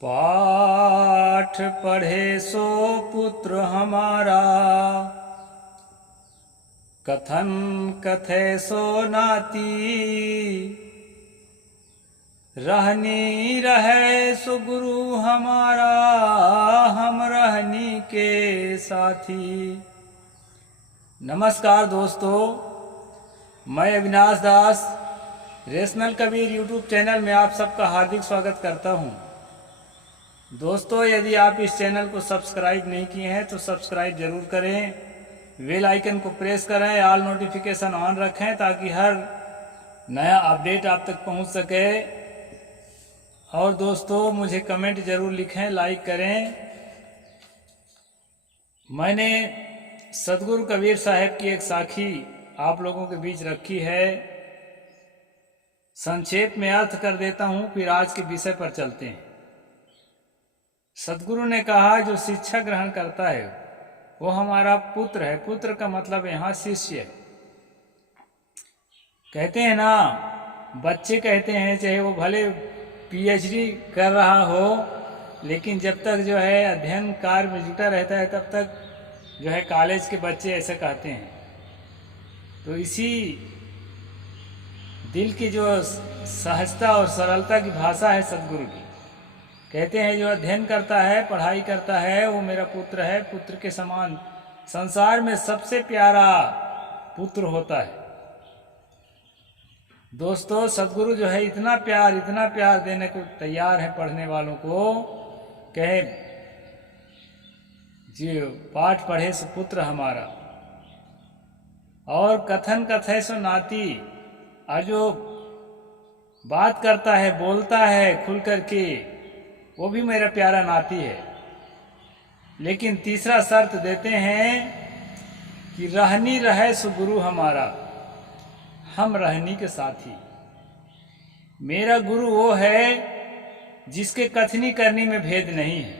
पाठ पढ़े सो पुत्र हमारा, कथन कथे सो नाती। रहनी रहे सो गुरु हमारा, हम रहनी के साथी। नमस्कार दोस्तों, मैं अविनाश दास रेशनल कबीर यूट्यूब चैनल में आप सबका हार्दिक स्वागत करता हूं। दोस्तों, यदि आप इस चैनल को सब्सक्राइब नहीं किए हैं तो सब्सक्राइब जरूर करें, बेल आइकन को प्रेस करें, ऑल नोटिफिकेशन ऑन रखें ताकि हर नया अपडेट आप तक पहुंच सके। और दोस्तों, मुझे कमेंट जरूर लिखें, लाइक करें। मैंने सदगुरु कबीर साहब की एक साखी आप लोगों के बीच रखी है। संक्षेप में अर्थ कर देता हूं, फिर आज के विषय पर चलते हैं। सदगुरु ने कहा, जो शिक्षा ग्रहण करता है वो हमारा पुत्र है। पुत्र का मतलब यहाँ शिष्य है। कहते हैं ना, बच्चे कहते हैं चाहे वो भले पीएचडी कर रहा हो, लेकिन जब तक जो है अध्ययन कार्य में जुटा रहता है तब तक जो है कॉलेज के बच्चे ऐसे कहते हैं। तो इसी दिल की जो सहजता और सरलता की भाषा है सदगुरु की। कहते हैं जो अध्ययन करता है, पढ़ाई करता है, वो मेरा पुत्र है। पुत्र के समान संसार में सबसे प्यारा पुत्र होता है। दोस्तों, सदगुरु जो है इतना प्यार देने को तैयार है पढ़ने वालों को। कहे जी, पाठ पढ़े सो पुत्र हमारा, और कथन कथे सो नाती। और जो बात करता है, बोलता है खुल करके, वो भी मेरा प्यारा नाती है। लेकिन तीसरा शर्त देते हैं कि रहनी रहे सो गुरु हमारा, हम रहनी के साथी। मेरा गुरु वो है जिसके कथनी करनी में भेद नहीं है।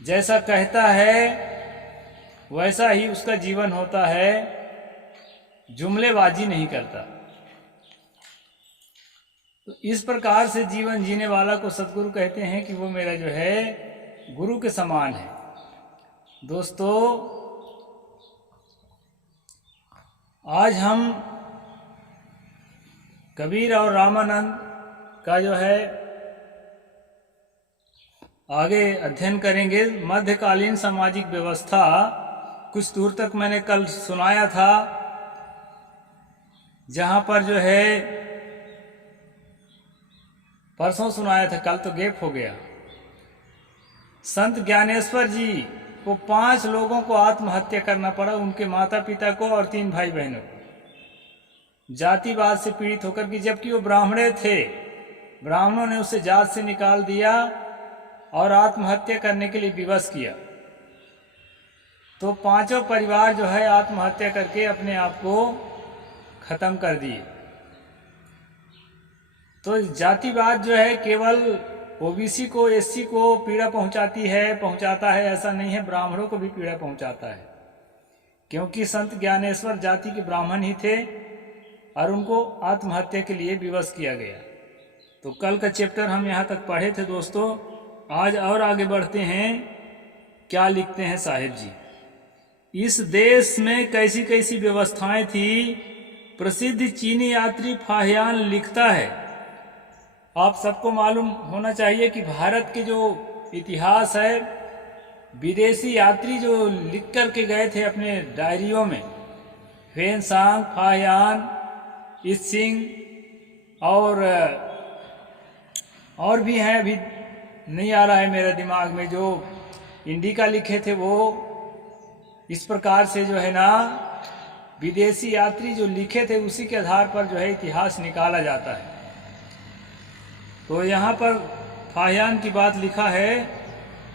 जैसा कहता है वैसा ही उसका जीवन होता है, जुमलेबाजी नहीं करता। तो इस प्रकार से जीवन जीने वाला को सदगुरु कहते हैं कि वो मेरा जो है गुरु के समान है। दोस्तों, आज हम कबीर और रामानंद का जो है आगे अध्ययन करेंगे। मध्यकालीन सामाजिक व्यवस्था कुछ दूर तक मैंने कल सुनाया था, जहां पर जो है परसों सुनाया था, कल तो गैप हो गया। संत ज्ञानेश्वर जी को 5 लोगों को आत्महत्या करना पड़ा, उनके माता पिता को और 3 भाई बहनों को, जातिवाद से पीड़ित होकर कि जबकि वो ब्राह्मणे थे। ब्राह्मणों ने उसे जात से निकाल दिया और आत्महत्या करने के लिए विवश किया। तो 5 परिवार जो है आत्महत्या करके अपने आप को खत्म कर दिए। तो जातिवाद जो है केवल ओबीसी को, एससी को पीड़ा पहुंचाता है, ऐसा नहीं है, ब्राह्मणों को भी पीड़ा पहुंचाता है। क्योंकि संत ज्ञानेश्वर जाति के ब्राह्मण ही थे और उनको आत्महत्या के लिए विवश किया गया। तो कल का चैप्टर हम यहाँ तक पढ़े थे दोस्तों। आज और आगे बढ़ते हैं। क्या लिखते हैं साहिब जी? इस देश में कैसी कैसी व्यवस्थाएं थी। प्रसिद्ध चीनी यात्री फाहियान लिखता है, आप सबको मालूम होना चाहिए कि भारत के जो इतिहास है, विदेशी यात्री जो लिख कर के गए थे अपने डायरियों में, ह्वेन-सांग, फाहियान, इत्सिंग और भी हैं, अभी नहीं आ रहा है मेरे दिमाग में, जो इंडिका लिखे थे वो। इस प्रकार से जो है ना, विदेशी यात्री जो लिखे थे उसी के आधार पर जो है इतिहास निकाला जाता है। तो यहाँ पर फाहियान की बात लिखा है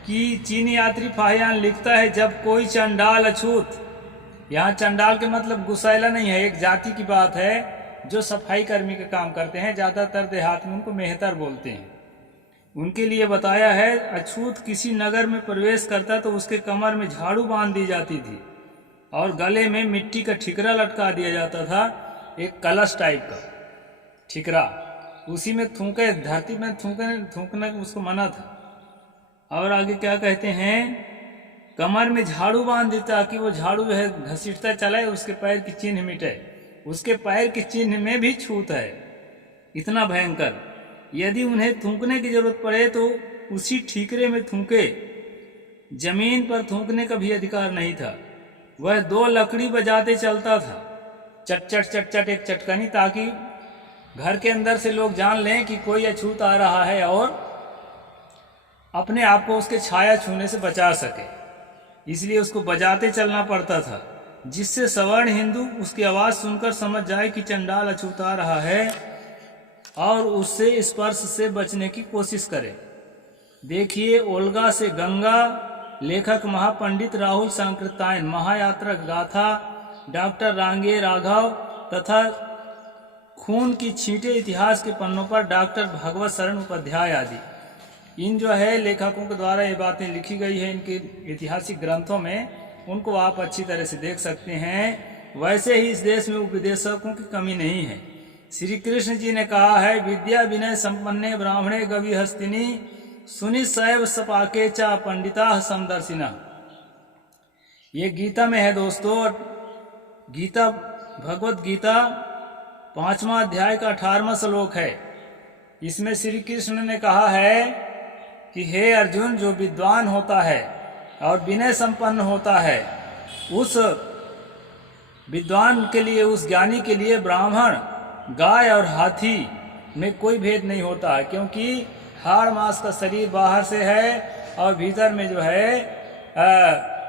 कि चीनी यात्री फाहियान लिखता है, जब कोई चंडाल अछूत, यहाँ चंडाल के मतलब गुस्सैला नहीं है, एक जाति की बात है जो सफाई कर्मी का काम करते हैं। ज़्यादातर देहात में उनको मेहतर बोलते हैं। उनके लिए बताया है, अछूत किसी नगर में प्रवेश करता तो उसके कमर में झाड़ू बांध दी जाती थी और गले में मिट्टी का ठिकरा लटका दिया जाता था, एक कलश टाइप का ठिकरा। उसी में थूके, धरती में थूकना उसको मना था। और आगे क्या कहते हैं, कमर में झाड़ू बांध देता कि वो झाड़ू जो है घसीटता चलाए, उसके पैर की चिन्ह मिटे। उसके पैर की चिन्ह में भी छूत है, इतना भयंकर। यदि उन्हें थूकने की जरूरत पड़े तो उसी ठीकरे में थूके, जमीन पर थूकने का भी अधिकार नहीं था। वह 2 लकड़ी बजाते चलता था, चट चट चट चट एक चटकनी, ताकि घर के अंदर से लोग जान लें कि कोई अछूत आ रहा है और अपने आप को उसके छाया छूने से बचा सके। इसलिए उसको बजाते चलना पड़ता था, जिससे सवर्ण हिंदू उसकी आवाज सुनकर समझ जाए कि चंडाल अछूत आ रहा है और उससे स्पर्श से बचने की कोशिश करे। देखिए, ओल्गा से गंगा, लेखक महापंडित राहुल सांकृत्यायन, महायात्रा गाथा डॉक्टर रांगे राघव तथा खून की छींटे इतिहास के पन्नों पर डॉक्टर भगवत शरण उपाध्याय आदि, इन जो है लेखकों के द्वारा ये बातें लिखी गई है इनके ऐतिहासिक ग्रंथों में, उनको आप अच्छी तरह से देख सकते हैं। वैसे ही इस देश में उपदेशकों की कमी नहीं है। श्री कृष्ण जी ने कहा है, विद्या विनय संपन्ने ब्राह्मणे गवि हस्तिनी सुनि सैव सपाके चा पंडिता समदर्शिना। ये गीता में है दोस्तों। गीता, भगवत गीता 5वां अध्याय का 18वां श्लोक है। इसमें श्री कृष्ण ने कहा है कि हे अर्जुन, जो विद्वान होता है और विनय संपन्न होता है, उस विद्वान के लिए, उस ज्ञानी के लिए ब्राह्मण, गाय और हाथी में कोई भेद नहीं होता है, क्योंकि हाड़ मांस का शरीर बाहर से है और भीतर में जो है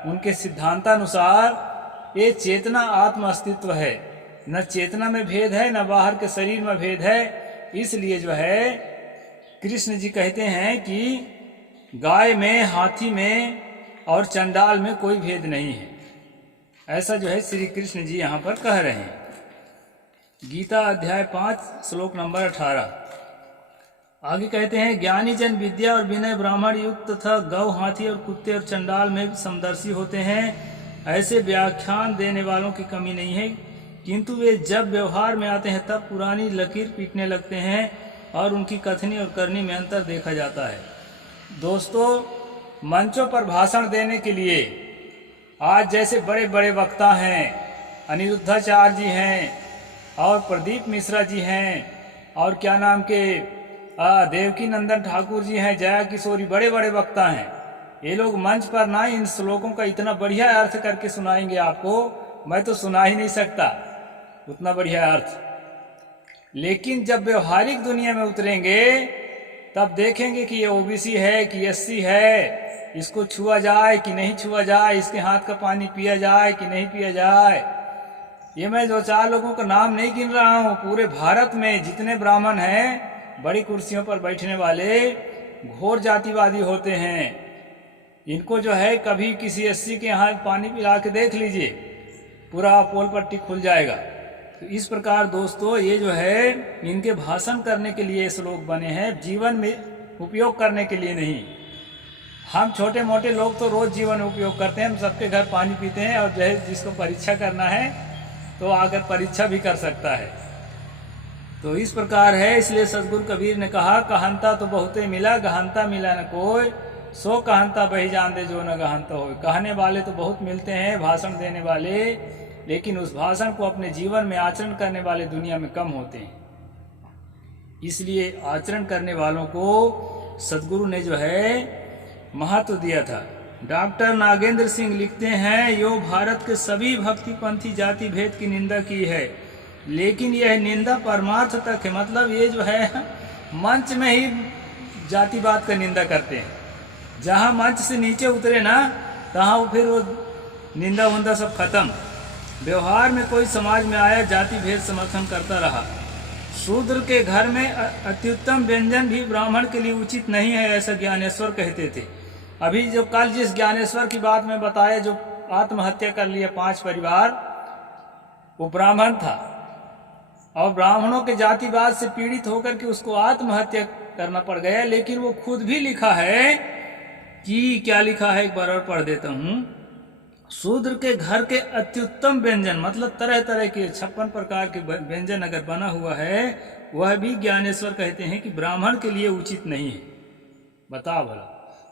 उनके सिद्धांतानुसार ये चेतना आत्म अस्तित्व है। न चेतना में भेद है, न बाहर के शरीर में भेद है। इसलिए जो है कृष्ण जी कहते हैं कि गाय में, हाथी में और चंडाल में कोई भेद नहीं है। ऐसा जो है श्री कृष्ण जी यहाँ पर कह रहे हैं। गीता अध्याय 5 श्लोक नंबर 18। आगे कहते हैं, ज्ञानी जन विद्या और विनय ब्राह्मण युक्त तथा गौ, हाथी और कुत्ते और चंडाल में समदर्शी होते हैं। ऐसे व्याख्यान देने वालों की कमी नहीं है, किंतु वे जब व्यवहार में आते हैं तब पुरानी लकीर पीटने लगते हैं और उनकी कथनी और करनी में अंतर देखा जाता है। दोस्तों, मंचों पर भाषण देने के लिए आज जैसे बड़े बड़े वक्ता हैं, अनिरुद्धाचार्य जी हैं और प्रदीप मिश्रा जी हैं और क्या नाम के देवकी नंदन ठाकुर जी हैं, जया किशोरी, बड़े बड़े वक्ता हैं। ये लोग मंच पर ना इन श्लोकों का इतना बढ़िया अर्थ करके सुनाएंगे आपको, मैं तो सुना ही नहीं सकता उतना बढ़िया अर्थ। लेकिन जब व्यवहारिक दुनिया में उतरेंगे तब देखेंगे कि ये ओबीसी है कि एससी है, इसको छुआ जाए कि नहीं छुआ जाए, इसके हाथ का पानी पिया जाए कि नहीं पिया जाए। ये मैं 2-4 लोगों का नाम नहीं गिन रहा हूँ, पूरे भारत में जितने ब्राह्मण हैं, बड़ी कुर्सियों पर बैठने वाले घोर जातिवादी होते हैं। इनको जो है कभी किसी एससी के यहाँ पानी पिला के देख लीजिए, पूरा पोल पट्टी खुल जाएगा। तो इस प्रकार दोस्तों, ये जो है इनके भाषण करने के लिए श्लोक बने हैं, जीवन में उपयोग करने के लिए नहीं। हम छोटे मोटे लोग तो रोज जीवन में उपयोग करते हैं, हम सबके घर पानी पीते हैं, और जो है जिसको परीक्षा करना है तो आकर परीक्षा भी कर सकता है। तो इस प्रकार है। इसलिए सदगुरु कबीर ने कहा, कहंता तो बहुते मिला, गहनता मिला न कोई, सो कहंता बही जान दे जो न गहनता हो। कहने वाले तो बहुत मिलते हैं, भाषण देने वाले, लेकिन उस भाषण को अपने जीवन में आचरण करने वाले दुनिया में कम होते हैं। इसलिए आचरण करने वालों को सदगुरु ने जो है महत्व दिया था। डॉक्टर नागेंद्र सिंह लिखते हैं, यो भारत के सभी भक्तिपंथी जाति भेद की निंदा की है, लेकिन यह निंदा परमार्थ तक है। मतलब ये जो है मंच में ही जातिवाद का निंदा करते हैं, जहाँ मंच से नीचे उतरे ना, तहाँ फिर वो निंदा वंदा सब खत्म। व्यवहार में कोई समाज में आया, जाति भेद समर्थन करता रहा। शूद्र के घर में अत्युत्तम व्यंजन भी ब्राह्मण के लिए उचित नहीं है, ऐसा ज्ञानेश्वर कहते थे। अभी जो कल जिस ज्ञानेश्वर की बात में बताया, जो आत्महत्या कर लिया 5 परिवार, वो ब्राह्मण था और ब्राह्मणों के जातिवाद से पीड़ित होकर के उसको आत्महत्या करना पड़ गया। लेकिन वो खुद भी लिखा है कि क्या लिखा है, एक बार और पढ़ देता हूँ। शूद्र के घर के अत्युत्तम व्यंजन, मतलब तरह तरह के 56 प्रकार के व्यंजन अगर बना हुआ है, वह भी ज्ञानेश्वर कहते हैं कि ब्राह्मण के लिए उचित नहीं है। बताओ भला,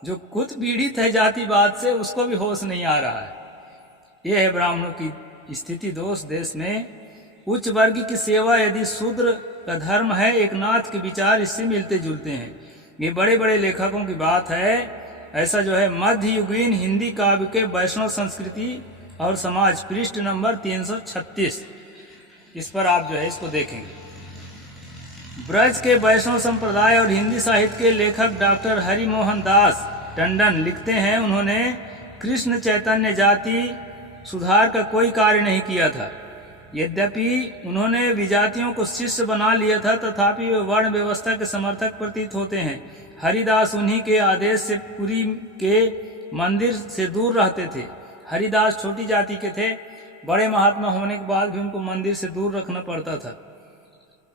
जो खुद पीड़ित है जातिवाद से उसको भी होश नहीं आ रहा है। यह है ब्राह्मणों की स्थिति। दोस्त, देश में उच्च वर्ग की सेवा यदि शूद्र का धर्म है, एक नाथ के विचार इससे मिलते जुलते हैं। ये बड़े बड़े लेखकों की बात है। ऐसा जो है मध्ययुगीन हिंदी काव्य के वैष्णव संस्कृति और समाज, पृष्ठ नंबर 336, इस पर आप जो है इसको देखेंगे। ब्रज के वैष्णव संप्रदाय और हिंदी साहित्य के लेखक डॉक्टर हरिमोहन दास टंडन लिखते हैं, उन्होंने कृष्ण चैतन्य जाति सुधार का कोई कार्य नहीं किया था। यद्यपि उन्होंने विजातियों को शिष्य बना लिया था, तथापि वे वर्ण व्यवस्था के समर्थक प्रतीत होते हैं। हरिदास उन्हीं के आदेश से पुरी के मंदिर से दूर रहते थे। हरिदास छोटी जाति के थे, बड़े महात्मा होने के बाद भी उनको मंदिर से दूर रखना पड़ता था।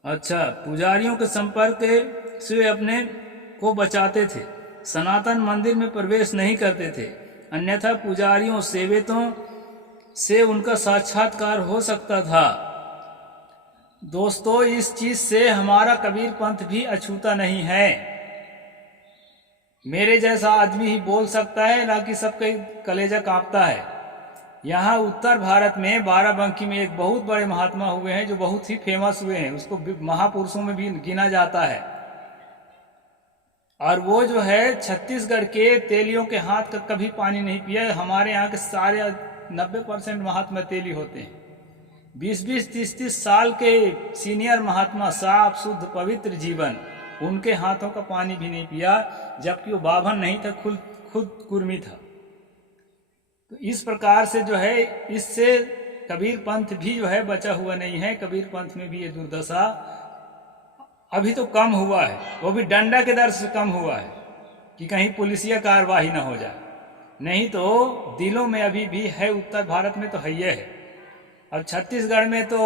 अच्छा, पुजारियों के संपर्क से वे अपने को बचाते थे। सनातन मंदिर में प्रवेश नहीं करते थे, अन्यथा पुजारियों सेवकों से उनका साक्षात्कार हो सकता था। दोस्तों, इस चीज से हमारा कबीर पंथ भी अछूता नहीं है। मेरे जैसा आदमी ही बोल सकता है, ना कि सबका कलेजा कांपता है। यहाँ उत्तर भारत में बाराबंकी में एक बहुत बड़े महात्मा हुए हैं जो बहुत ही फेमस हुए हैं, उसको महापुरुषों में भी गिना जाता है। और वो जो है छत्तीसगढ़ के तेलियों के हाथ का कभी पानी नहीं पिया। हमारे यहाँ के सारे 90% महात्मा तेली होते हैं। 20-20, 30-30 साल के सीनियर महात्मा, साफ शुद्ध पवित्र जीवन, उनके हाथों का पानी भी नहीं पिया, जबकि वो बाभन नहीं था, खुद कुर्मी था। तो इस प्रकार से जो है, इससे कबीर पंथ भी जो है बचा हुआ नहीं है। कबीर पंथ में भी ये दुर्दशा अभी तो कम हुआ है, वो भी डंडा के दर से कम हुआ है कि कहीं पुलिसिया कार्रवाई ना हो जाए, नहीं तो दिलों में अभी भी है। उत्तर भारत में तो है ये है, और छत्तीसगढ़ में तो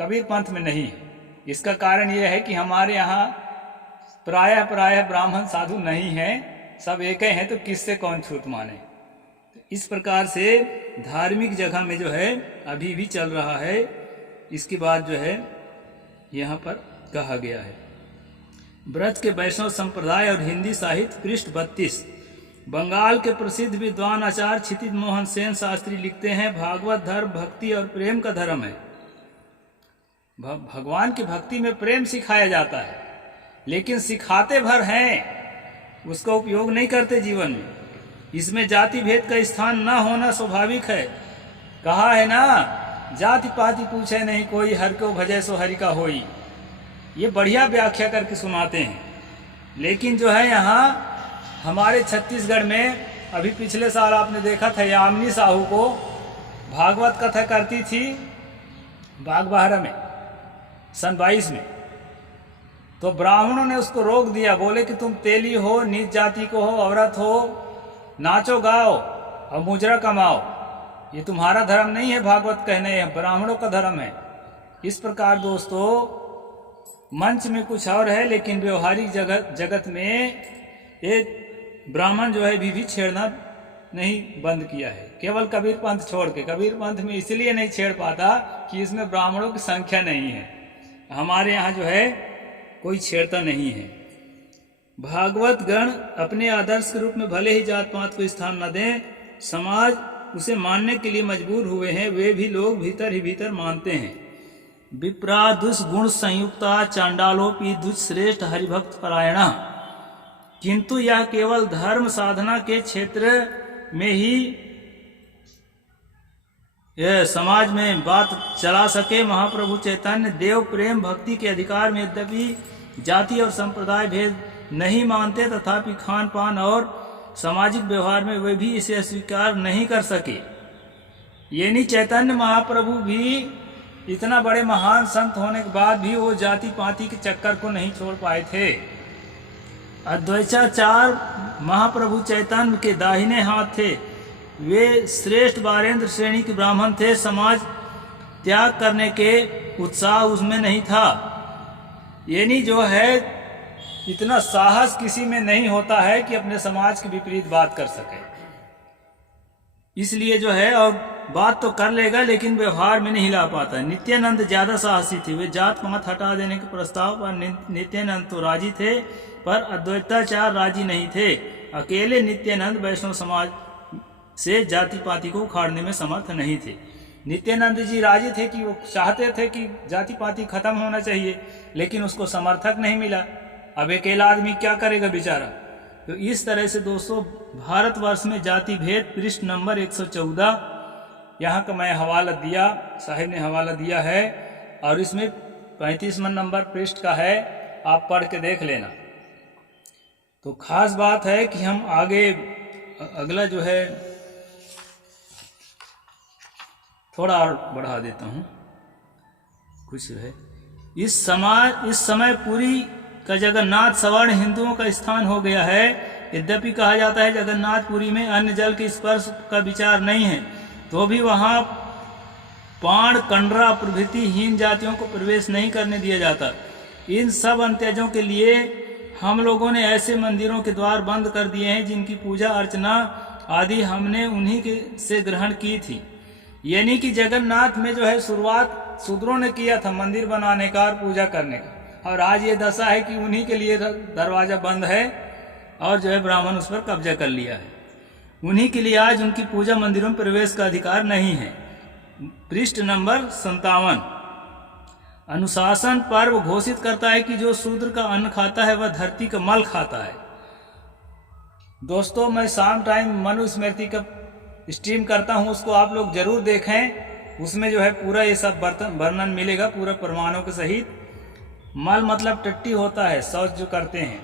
कबीर पंथ में नहीं है। इसका कारण यह है कि हमारे यहाँ प्रायः ब्राह्मण साधु नहीं है, सब एक ही हैं, तो किससे कौन छूत माने। तो इस प्रकार से धार्मिक जगह में जो है अभी भी चल रहा है। इसके बाद जो है यहाँ पर कहा गया है, ब्रज के वैष्णव संप्रदाय और हिंदी साहित्य, पृष्ठ 32। बंगाल के प्रसिद्ध विद्वान आचार्य क्षितिज मोहन सेन शास्त्री लिखते हैं, भागवत धर्म भक्ति और प्रेम का धर्म है। भगवान की भक्ति में प्रेम सिखाया जाता है, लेकिन सिखाते भर हैं, उसका उपयोग नहीं करते जीवन में। इसमें जाति भेद का स्थान न होना स्वाभाविक है। कहा है ना, जाति पाति पूछे नहीं कोई, हर को भजे सो हरि का होई। ये बढ़िया व्याख्या करके सुनाते हैं। लेकिन जो है यहाँ हमारे छत्तीसगढ़ में अभी पिछले साल आपने देखा था, यामिनी साहू को भागवत कथा करती थी बागबाहरा में सन 22 में, तो ब्राह्मणों ने उसको रोक दिया, बोले कि तुम तेली हो, नीच जाति को हो, औरत हो, नाचो गाओ और मुजरा कमाओ, ये तुम्हारा धर्म नहीं है भागवत कहने, है ब्राह्मणों का धर्म है। इस प्रकार दोस्तों, मंच में कुछ और है, लेकिन व्यवहारिक जगत में ये ब्राह्मण जो है भी छेड़ना नहीं बंद किया है, केवल कबीर पंथ छोड़ के। कबीर पंथ में इसलिए नहीं छेड़ पाता कि इसमें ब्राह्मणों की संख्या नहीं है। हमारे यहाँ जो है कोई छेड़ता नहीं है। भागवत गण अपने आदर्श के रूप में भले ही जात पात को स्थान न दें, समाज उसे मानने के लिए मजबूर हुए हैं, वे भी लोग भीतर ही भीतर मानते हैं। विप्रा दुष्गुण संयुक्ता चांडालोपी दुष्श्रेष्ठ हरिभक्त परायणा। किंतु यह केवल धर्म साधना के क्षेत्र में ही यह समाज में बात चला सके। महाप्रभु चैतन्य देव प्रेम भक्ति के अधिकार में यद्यपि जाति और संप्रदाय भेद नहीं मानते, तथापि खान पान और सामाजिक व्यवहार में वे भी इसे स्वीकार नहीं कर सके। यानी चैतन्य महाप्रभु भी इतना बड़े महान संत होने के बाद भी वो जाति पाति के चक्कर को नहीं छोड़ पाए थे। अद्वैताचार महाप्रभु चैतन्य के दाहिने हाथ थे। वे श्रेष्ठ बारेंद्र श्रेणी के ब्राह्मण थे। समाज त्याग करने के उत्साह उसमें नहीं था। यानी जो है इतना साहस किसी में नहीं होता है कि अपने समाज के विपरीत बात कर सके। इसलिए जो है, और बात तो कर लेगा लेकिन व्यवहार में नहीं ला पाता। नित्यानंद ज्यादा साहसी थे, वे जात पात हटा देने के प्रस्ताव पर नित्यानंद तो राजी थे, पर अद्वैताचार्य राजी नहीं थे। अकेले नित्यानंद वैष्णव समाज से जाति पाति को उखाड़ने में समर्थ नहीं थे। नित्यानंद जी राजी थे कि वो चाहते थे कि जाति पाति खत्म होना चाहिए, लेकिन उसको समर्थक नहीं मिला। अब अकेला आदमी क्या करेगा बेचारा। तो इस तरह से दोस्तों भारतवर्ष में जाति भेद पृष्ठ नंबर 114 यहाँ का मैं हवाला दिया, साहिब ने हवाला दिया है, और इसमें 35वां नंबर पृष्ठ का है, आप पढ़ के देख लेना। तो खास बात है कि हम आगे अगला जो है थोड़ा और बढ़ा देता हूँ कुछ है। इस समय पुरी का जगन्नाथ सवर्ण हिंदुओं का स्थान हो गया है। यद्यपि कहा जाता है जगन्नाथपुरी में अन्न जल के स्पर्श का विचार नहीं है, तो भी वहाँ पाण कंडरा प्रभृति हीन जातियों को प्रवेश नहीं करने दिया जाता। इन सब अंत्यजों के लिए हम लोगों ने ऐसे मंदिरों के द्वार बंद कर दिए हैं जिनकी पूजा अर्चना आदि हमने उन्हीं के से ग्रहण की थी। यानी कि जगन्नाथ में जो है शुरुआत शूद्रों ने किया था मंदिर बनाने का और पूजा करने का, और आज ये दशा है कि उन्हीं के लिए दरवाजा बंद है और जो है ब्राह्मण उस पर कब्जा कर लिया है। उन्हीं के लिए आज उनकी पूजा मंदिरों में प्रवेश का अधिकार नहीं है। पृष्ठ नंबर 57 अनुशासन पर्व घोषित करता है कि जो शूद्र का अन्न खाता है वह धरती का मल खाता है। दोस्तों मैं शाम टाइम मनुस्मृति का स्ट्रीम करता हूं, उसको आप लोग जरूर देखें। उसमें जो है पूरा ये सब वर्णन मिलेगा पूरा प्रमाणों के सहित। मल मतलब टट्टी होता है, शौच जो करते हैं।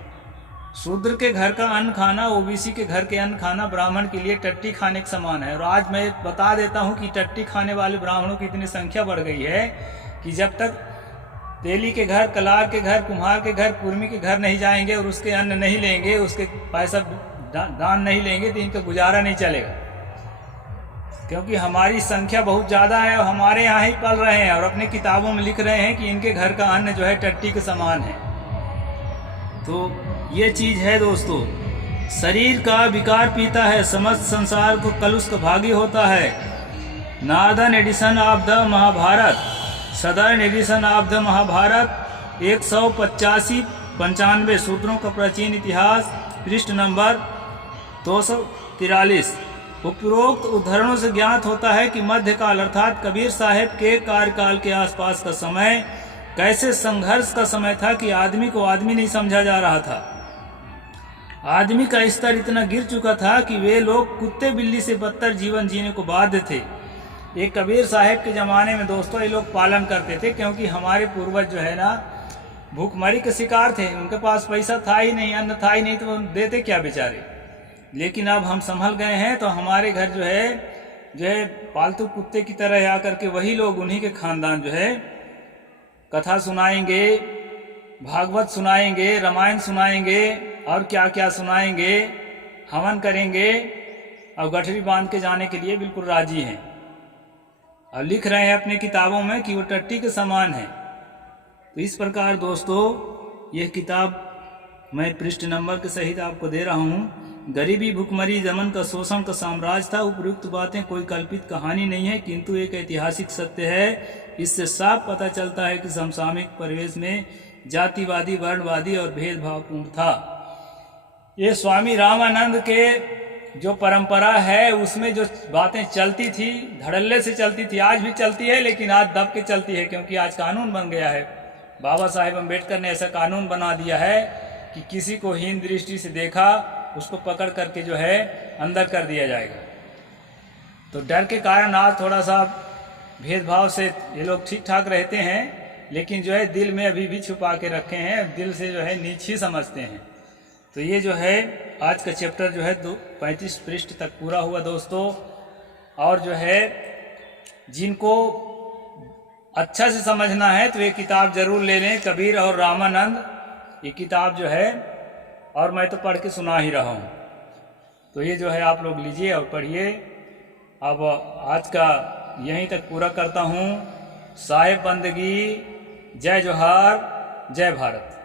शूद्र के घर का अन्न खाना, ओबीसी के घर के अन्न खाना ब्राह्मण के लिए टट्टी खाने के समान है। और आज मैं बता देता हूं कि टट्टी खाने वाले ब्राह्मणों की इतनी संख्या बढ़ गई है कि जब तक तेली के घर, कलार के घर, कुम्हार के घर, कुर्मी के घर नहीं जाएंगे और उसके अन्न नहीं लेंगे, उसके पैसा दान नहीं लेंगे, तो इनका गुजारा नहीं चलेगा। क्योंकि हमारी संख्या बहुत ज़्यादा है और हमारे यहाँ ही पल रहे हैं और अपनी किताबों में लिख रहे हैं कि इनके घर का अन्न जो है टट्टी के समान है। तो ये चीज़ है दोस्तों। शरीर का विकार पीता है, समस्त संसार को कलुष का भागी होता है। Northern edition of the Mahabharata, southern edition of the Mahabharata 185-95 सूत्रों का प्राचीन इतिहास पृष्ठ नंबर 243। उपरोक्त उदाहरणों से ज्ञात होता है कि मध्यकाल अर्थात कबीर साहब के कार्यकाल के आसपास का समय कैसे संघर्ष का समय था कि आदमी को आदमी नहीं समझा जा रहा था। आदमी का स्तर इतना गिर चुका था कि वे लोग कुत्ते बिल्ली से बदतर जीवन जीने को बाध्य थे। एक कबीर साहब के ज़माने में दोस्तों ये लोग पालन करते थे, क्योंकि हमारे पूर्वज जो है ना भूखमरी के शिकार थे। उनके पास पैसा था ही नहीं, अन्न था ही नहीं, तो वो देते क्या बेचारे। लेकिन अब हम संभल गए हैं तो हमारे घर जो है पालतू कुत्ते की तरह आकर के वही लोग, उन्हीं के खानदान जो है कथा सुनाएंगे, भागवत सुनाएंगे, रामायण सुनाएंगे और क्या क्या सुनाएंगे, हवन करेंगे और गठरी बांध के जाने के लिए बिल्कुल राजी हैं और लिख रहे हैं अपनी किताबों में कि वो टट्टी के समान है। तो इस प्रकार दोस्तों यह किताब मैं पृष्ठ नंबर के सहित आपको दे रहा हूँ। गरीबी, भुखमरी, जमन का शोषण का साम्राज्य था। उपयुक्त बातें कोई कल्पित कहानी नहीं है, किंतु एक ऐतिहासिक सत्य है। इससे साफ पता चलता है कि समसामयिक परिवेश में जातिवादी, वर्णवादी और भेदभावपूर्ण था। ये स्वामी रामानंद के जो परंपरा है उसमें जो बातें चलती थी धड़ल्ले से चलती थी, आज भी चलती है, लेकिन आज दब के चलती है, क्योंकि आज कानून बन गया है। बाबा साहेब अम्बेडकर ने ऐसा कानून बना दिया है कि किसी को हीन दृष्टि से देखा उसको पकड़ करके जो है अंदर कर दिया जाएगा। तो डर के कारण आज थोड़ा सा भेदभाव से ये लोग ठीक ठाक रहते हैं, लेकिन जो है दिल में अभी भी छुपा के रखे हैं, दिल से जो है नीच ही समझते हैं। तो ये जो है आज का चैप्टर जो है 35 पृष्ठ तक पूरा हुआ दोस्तों। और जो है जिनको अच्छा से समझना है तो ये किताब जरूर ले लें, कबीर और रामानंद, ये किताब जो है, और मैं तो पढ़ के सुना ही रहा हूँ। तो ये जो है आप लोग लीजिए और पढ़िए। अब आज का यहीं तक पूरा करता हूँ। साहिब बंदगी, जय जोहार, जय भारत।